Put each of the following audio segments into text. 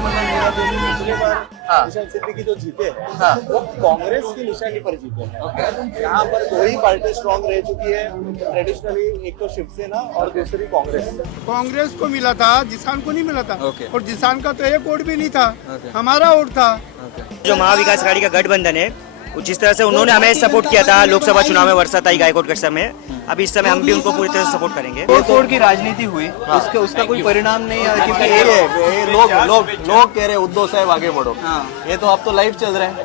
पिछले बार हाँ। निशान सिद्दीकी जो जीते हैं हाँ। वो कांग्रेस की निशानी पर जीते हैं। यहाँ पर दो ही पार्टी स्ट्रॉन्ग रह चुकी है ट्रेडिशनली, एक तो शिवसेना और दूसरी कांग्रेस। कांग्रेस को मिला था, जिसान को नहीं मिला था। ओके। और जिसान का तो एक वोट भी नहीं था, ओके। हमारा वोट था। जो महाविकास आघाड़ी का गठबंधन है, जिस तरह से उन्होंने हमें सपोर्ट किया था लोकसभा चुनाव में वर्षाताई गायकवाड़ के समय, अभी इस समय हम भी उनको पूरी तरह से सपोर्ट करेंगे। तोड़ की राजनीति हुई, उसका कोई परिणाम नहीं है क्योंकि ये लोग कह रहे हैं उद्धव साहब आगे बढ़ो। हाँ। ये तो अब तो लाइव चल रहा है,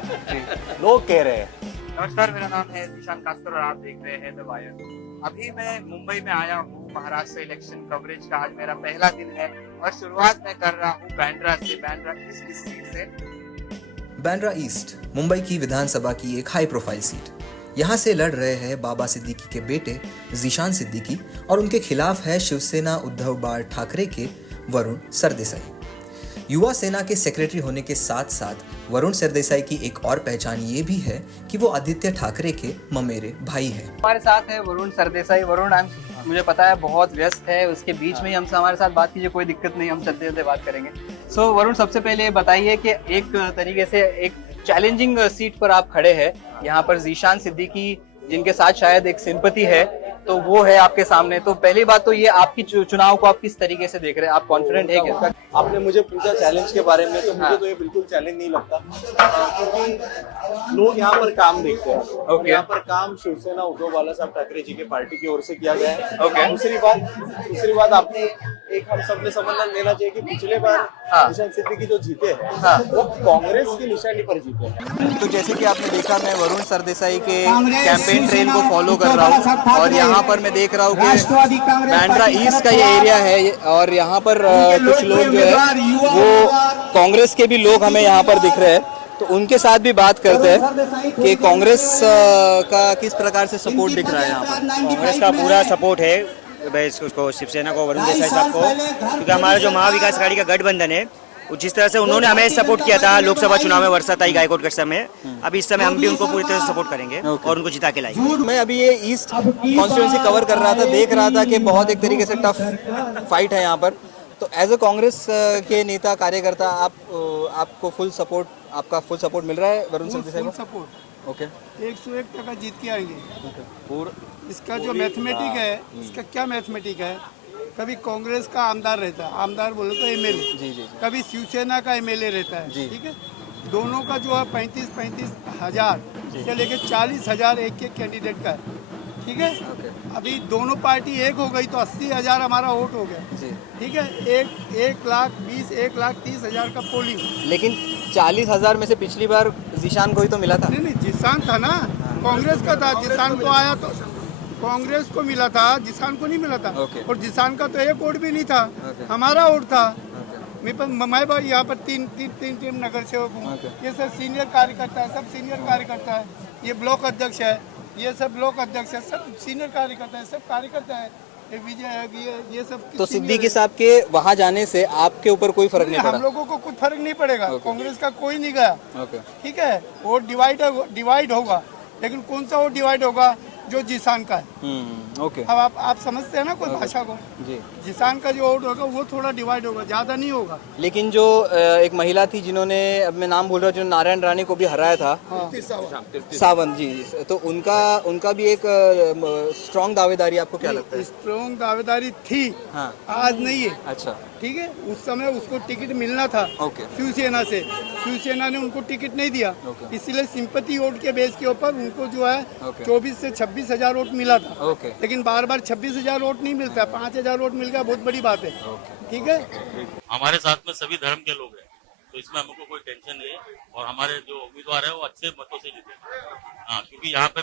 लोग कह रहे हैं। नमस्कार, मेरा नाम है जीशान कास्कर और आप देख रहे हैं द वायर। अभी मैं मुंबई में आया हूँ महाराष्ट्र इलेक्शन कवरेज का। आज मेरा पहला दिन है और शुरुआत मैं कर रहा हूँ बांद्रा से, बांद्रा इस सीट से। बांद्रा ईस्ट मुंबई की विधानसभा की एक हाई प्रोफाइल सीट। यहाँ से लड़ रहे हैं बाबा सिद्दीकी के बेटे जीशान सिद्दीकी और उनके खिलाफ है शिवसेना उद्धव बाळ ठाकरे के वरुण सरदेसाई। युवा सेना के सेक्रेटरी होने के साथ साथ वरुण सरदेसाई की एक और पहचान ये भी है कि वो आदित्य ठाकरे के ममेरे भाई हैं। हमारे साथ है वरुण सरदेसाई। वरुण, मुझे पता है बहुत व्यस्त है, उसके बीच में ही हमसे हमारे साथ बात कीजिए, कोई दिक्कत नहीं, हम चलते चलते बात करेंगे। सो वरुण, सबसे पहले बताइए कि एक तरीके से एक चैलेंजिंग सीट पर आप खड़े हैं, यहाँ पर जीशान सिद्दीकी जिनके साथ शायद एक सिंपैथी है, तो वो है आपके सामने। तो पहली बात तो ये, आपकी चुनाव को आप किस तरीके से देख रहे हैं, आप कॉन्फिडेंट है क्या? आपने मुझे पूछा चैलेंज के बारे में, तो मुझे तो ये बिल्कुल चैलेंज नहीं लगता, क्योंकि लोग यहाँ पर काम देखते हैं। और यहाँ पर काम शिवसेना उद्धव बाला साहब ठाकरे जी के पार्टी की ओर से किया गया है। दूसरी बात आपने एक हम सबने समझना लेना चाहिए कि पिछले बार निशान सिद्दीकी जो जीते हैं वो कांग्रेस की निशानी पर जीते हैं। तो जैसे कि आपने देखा, मैं वरुण सरदेसाई के कैंपेन ट्रेन को फॉलो कर रहा हूँ और यहाँ पर मैं देख रहा हूँ कि बांद्रा ईस्ट का ये एरिया है और यहाँ पर कुछ लोग जो है वो कांग्रेस के भी लोग हमें यहाँ पर दिख रहे हैं। तो उनके साथ भी बात करते हैं कि कांग्रेस का किस प्रकार से सपोर्ट दिख रहा है यहाँ पर। कांग्रेस का पूरा सपोर्ट है उसको, शिवसेना को, वरुण देसाई साहब को, क्योंकि हमारा जो महाविकास आघाड़ी का गठबंधन है, जिस तरह से उन्होंने हमें सपोर्ट किया था लोकसभा चुनाव में वर्षाताई गायकवाड़ के समय, अभी इस समय हम भी उनको पूरी तरह से सपोर्ट करेंगे और उनको जिता के लाएंगे। मैं अभी ये ईस्ट कॉन्स्टिट्यूएंसी कवर कर रहा था, देख रहा था कि बहुत एक तरीके से टफ फाइट है यहाँ पर। तो एज अ कांग्रेस के नेता कार्यकर्ता आपको आपका फुल सपोर्ट मिल रहा है वरुण सरदेसाई को? सपोर्ट ओके, 101% जीत के आएंगे। पूरा इसका जो मैथमेटिक है, इसका क्या मैथमेटिक है, कभी कांग्रेस का आमदार रहता है, आमदार बोले तो एमएलए, जी। कभी शिवसेना का एमएलए रहता है, ठीक है। दोनों का जो है 35-35 हजार से लेके 40 हजार एक कैंडिडेट का है, ठीक है। अभी दोनों पार्टी एक हो गई तो 80 हजार हमारा वोट हो गया, ठीक है। 1,20,000 1,30,000 का पोलिंग। लेकिन 40,000 में से पिछली बार जीशान को ही तो मिला था। नहीं, जिसान था ना, कांग्रेस का था, जिसान को आया तो कांग्रेस को मिला था, जिसान को नहीं मिला था। और जिसान का तो एक वोट भी नहीं था, हमारा वोट था। मैं भाई यहाँ पर तीन नगर सेवक हूँ, ये सब सीनियर कार्यकर्ता है, सब सीनियर कार्यकर्ता है। ये ब्लॉक अध्यक्ष है, ये सब ब्लॉक अध्यक्ष है, सब सीनियर कार्यकर्ता है, सब कार्यकर्ता है। विजय है, ये सब। तो सिद्दीकी साहब के वहाँ जाने से आपके ऊपर कोई फर्क नहीं पड़ा? हम लोगों को कुछ फर्क नहीं पड़ेगा, कांग्रेस का कोई नहीं गया, ठीक है। वोट डिवाइड होगा, लेकिन कौन सा वोट डिवाइड होगा? जो जिसान का है। ओके, अब आप समझते हैं ना कोई भाषा को जी। जिसान का जो वोट होगा वो थोड़ा डिवाइड होगा, ज्यादा नहीं होगा। लेकिन जो एक महिला थी जिन्होंने, अब मैं नाम भूल रहा हूँ, जो नारायण रानी को भी हराया था, सावंत जी, तो उनका भी एक स्ट्रॉन्ग दावेदारी, आपको क्या लगता है? स्ट्रॉन्ग दावेदारी थी, आज नहीं है। अच्छा, ठीक है। उस समय उसको टिकट मिलना था शिवसेना से, शिवसेना ने उनको टिकट नहीं दिया, इसलिए सिंपैथी वोट के बेस के ऊपर उनको जो है 24 से 26 हजार वोट मिला था। लेकिन बार 26 हजार वोट नहीं मिलता, 5 हजार वोट मिल गया, बहुत बड़ी बात है, ठीक है। हमारे साथ में सभी धर्म के लोग हैं, तो इसमें हमको कोई टेंशन नहीं है और हमारे जो उम्मीदवार है वो अच्छे मतों से जीते। हाँ, क्योंकि यहाँ पे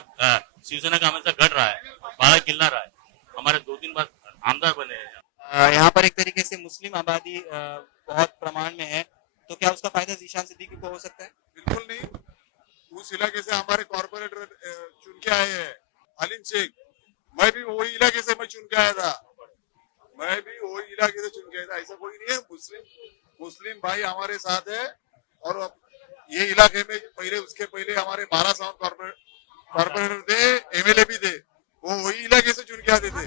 शिवसेना का हमेशा घट रहा है, बाला किल्ला रहा है, हमारे 2-3 बार आमदार बने हैं। यहाँ पर एक तरीके से मुस्लिम आबादी बहुत प्रमाण में है, तो क्या उसका फायदा जीशान सिद्दीकी को हो सकता है? बिल्कुल नहीं। उस इलाके से हमारे कॉर्पोरेटर चुन के आए हैं, हलीम शेख। मैं भी वही इलाके से चुन के आया था, ऐसा कोई नहीं है। मुस्लिम भाई हमारे साथ है और ये इलाके में उसके पहले हमारे 12 साल कॉर्पोरेटर थे, एमएलए भी थे, वो वही इलाके से चुन के आते थे।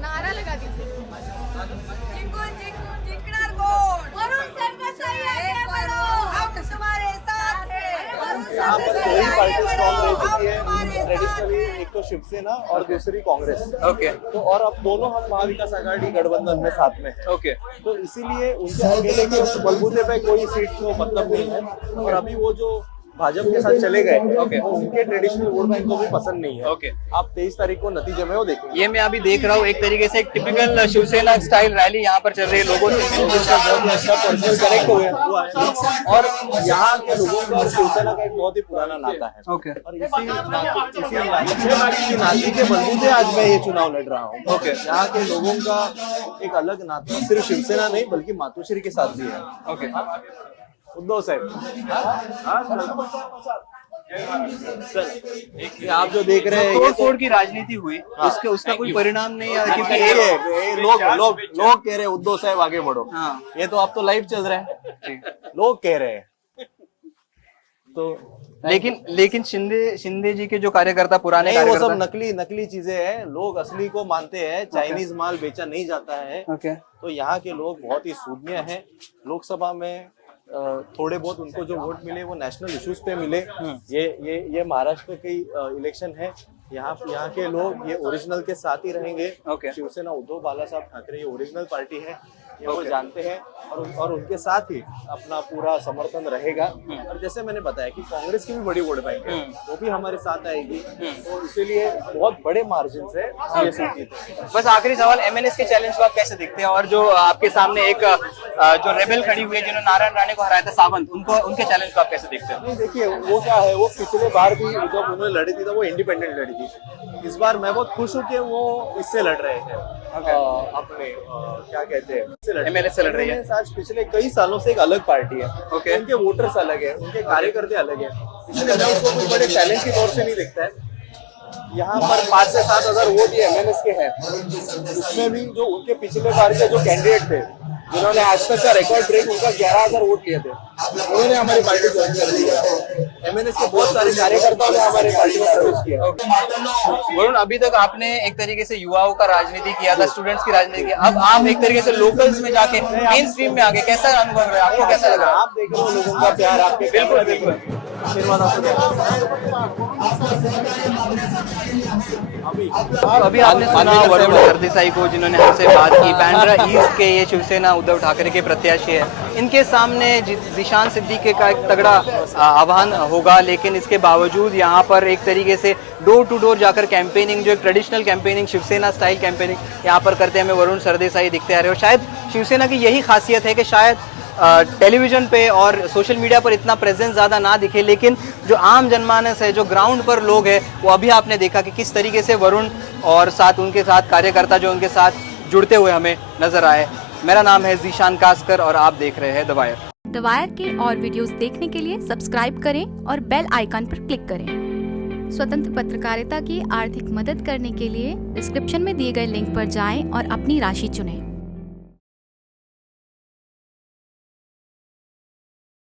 नारा लगा दीजिए। जिंकणार कोण? वरुण सरदेसाई आगे बढ़ो, हम तुम्हारे साथ हैं। वरुण यहाँ पर सरदेसाई कोई आगे पार्टी बढ़ो, स्ट्रॉन्ग रह हम चुकी है तुम्हारे साथ ट्रेडिशनली, हैं। एक तो शिवसेना और दूसरी कांग्रेस। ओके तो और अब दोनों हम महाविकास आघाड़ी गठबंधन में साथ में हैं। ओके तो इसीलिए उनके अकेले के बलबूते पे कोई सीट को मतलब नहीं है। और अभी वो जो भाजपा के साथ चले गए, ओके। वो उनके ट्रेडिशनल वोट बैंक को भी पसंद नहीं है। ओके। आप 23 तारीख को नतीजे में वो देखेंगे। ये मैं अभी देख रहा हूँ एक तरीके से एक टिपिकल शिवसेना स्टाइल रैली यहाँ पर चल रही है, लोगों से मिलजुल कर बहुत ही अच्छा पर्सनल कनेक्ट हुआ है और यहाँ के लोगों का और शिवसेना का एक बहुत ही पुराना नाता है। ओके और इसी नाते के बलबूते आज मैं ये चुनाव लड़ रहा हूँ। ओके। यहाँ के लोगों का एक अलग नाता सिर्फ शिवसेना नहीं बल्कि मातोश्री के साथ भी है। ओके उद्धव साहब, ये आप जो देख रहे हैं तोड़ ये तो फोड़ की राजनीति हुई, उसका कोई परिणाम नहीं है क्योंकि ये लोग कह रहे हैं उद्धव साहब आगे बढ़ो। हाँ ये तो आप तो लाइव चल रहे हैं, लोग कह रहे हैं। तो लेकिन शिंदे जी के जो कार्यकर्ता पुराने नहीं, वो सब कार्यकर्ता नकली चीजें हैं। लोग असली को मानते हैं। चाइनीज माल बेचा नहीं जाता है। ओके तो यहाँ के लोग बहुत ही सूझने हैं। लोकसभा में थोड़े बहुत उनको जो वोट मिले वो नेशनल इश्यूज पे मिले। ये महाराष्ट्र की इलेक्शन है। यहाँ के लोग ये ओरिजिनल के साथ ही रहेंगे। ओके। शिवसेना उद्धव बाला साहब ठाकरे ये ओरिजिनल पार्टी है, ये वो जानते हैं और उनके साथ ही अपना पूरा समर्थन रहेगा। और जैसे मैंने बताया कि कांग्रेस की भी बड़ी वोट बैंक है, वो भी हमारे साथ आएगी। तो इसीलिए बहुत बड़े मार्जिन से ये सीट जीतेंगे। बस आखिरी सवाल, एमएनएस के चैलेंज को आप कैसे देखते हैं? और जो आपके सामने एक जो रेबेल खड़ी हुई है जिन्होंने नारायण राणे को हराया था, सावंत, उनके चैलेंज को आप कैसे देखते हैं? नहीं देखिए, वो क्या है, वो पिछले बार भी जब उन्होंने लड़ी थी तो वो इंडिपेंडेंट लड़ी थी। इस बार मैं बहुत खुश हूँ कि वो इससे लड़ रहे हैं। अपने क्या कहते हैं, MLS से लड़ रही है। आज पिछले कई सालों से एक अलग पार्टी है। ओके। उनके वोटर्स अलग है, उनके कार्यकर्ते अलग है, इसलिए मैं उसको कोई बड़े चैलेंज के तौर से नहीं देखता है। यहाँ पर 5 से 7 हजार वोट ये MNS के हैं। उसमें भी जो उनके पिछले बार के जो कैंडिडेट थे जिन्होंने आज तक का रिकॉर्ड ब्रेक, उनका 11,000 वोट लिए थे, उन्होंने हमारी पार्टी ज्वाइन कर ली है। MNS के बहुत सारे कार्यकर्ताओं ने हमारी पार्टी में प्रवेश किया। वरुण, अभी तक आपने एक तरीके से युवाओं का राजनीति किया था, स्टूडेंट्स की राजनीति किया, अब आप एक तरीके से लोकल्स में जाके मेन स्ट्रीम में आगे कैसा अनुभव रहा है आपको? कैसा लगा? आप देख रहे हो लोगों का प्यार, आपके बिल्कुल आशीर्वाद आपको अभी आपने सुना वरुण सरदेसाई को, जिन्होंने हमसे बात की। बांद्रा ईस्ट के ये शिवसेना उद्धव ठाकरे के प्रत्याशी है। इनके सामने जीशान सिद्दीकी का एक तगड़ा आह्वान होगा, लेकिन इसके बावजूद यहाँ पर एक तरीके से डोर टू डोर जाकर कैंपेनिंग, जो एक traditional campaigning, Shiv Sena style campaigning यहाँ पर करते हमें वरुण सरदेसाई दिखते आ रहे हैं। और शायद शिवसेना की यही खासियत है कि शायद टेलीविजन पे और सोशल मीडिया पर इतना प्रेजेंस ज़्यादा ना दिखे, लेकिन जो आम जनमानस है, जो ग्राउंड पर लोग हैं, वो अभी आपने देखा कि किस तरीके से वरुण और साथ उनके साथ कार्यकर्ता जो उनके साथ जुड़ते हुए हमें नजर आए। मेरा नाम है जीशान कास्कर और आप देख रहे हैं द वायर। द वायर के और वीडियोस देखने के लिए सब्सक्राइब करें और बेल आइकन पर क्लिक करें। स्वतंत्र पत्रकारिता की आर्थिक मदद करने के लिए डिस्क्रिप्शन में दिए गए लिंक पर जाएं और अपनी राशि चुनें।